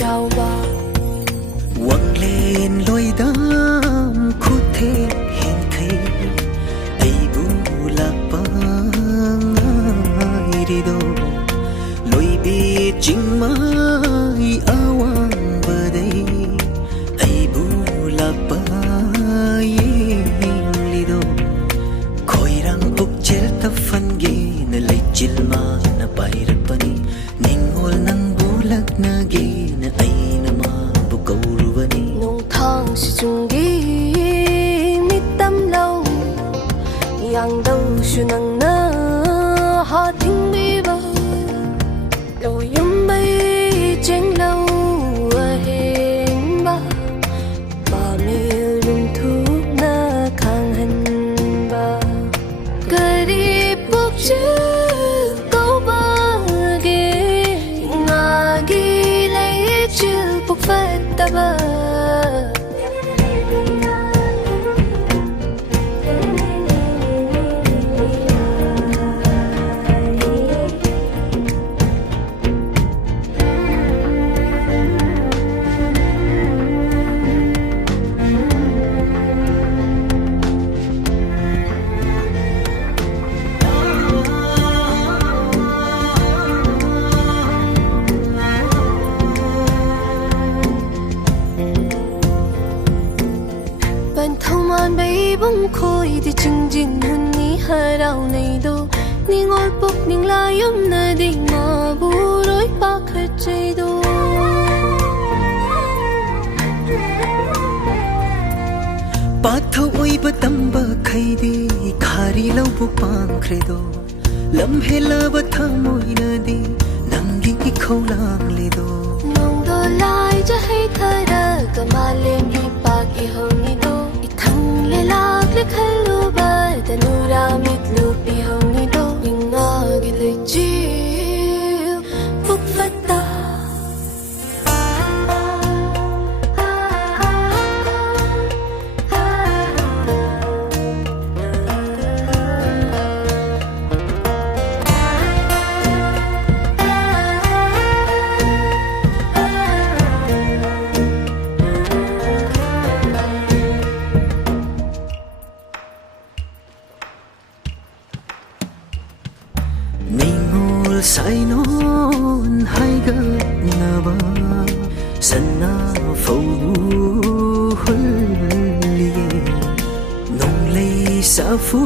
chauba wang lên lối đam khu thế hình thấy ai bu lạc băng ai đi đâu lối bi chính mai awang bờ đây ai bu lạc băng đi đâu khoi rang uk chel ta fan ge na lai chil ma na pai ra pani ningol nang bulak na ge na ai na ma bu kauru bani nong thang si chung gi mi tam lâu yang đâu su nang na ha thing bi ba lo yum bay cheng lâu a hen ba ba mi lung thuk na khang han ba kari pok chu câu ba ge nga gi lai chu pok phát ta ba ban thâu man bay bóng khôi thì chừng chừng hun ni hà đào này đâu ni ngồi bốc ning la yum na đi mà bu rối bạc hết chơi đâu ba thâu oi ba tam ba khai đi khari lâu bu pang credo lam hela ba thamoi na đi nang gi khâu lang le do nong do lai cha hay thà ra cả mà lên hi bạc i hồng ni đâu i thang le lạc le khalu ba ta nu ra mit lu pi hồng ni đâu nhưng nga gi le chiu phúc phát ta ningol sai non hai ga na ba sana phau hul liye nong lei sa fu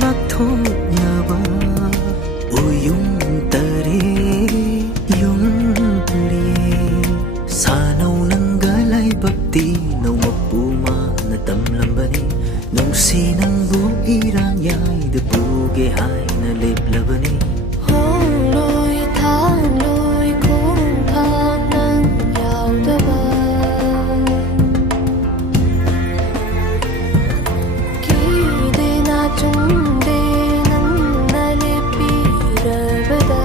mak tho na ba uyung tare yung liye sa nau nang ga lai bakti nau mapu ma na tam lambani nong si nang bu irang yai de bu ge hai na lep labani hong loi thang loi khung thang nang yau da ba ki de na chung de nang na le pi ra ba da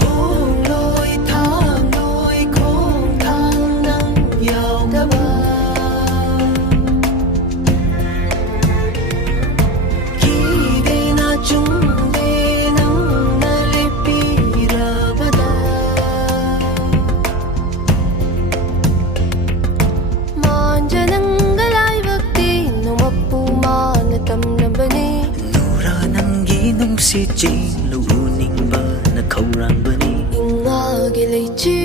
hong loi thang loi khung thang nang yau da ba si chi lu ning ba na khâu rang ba ni nga gi le chi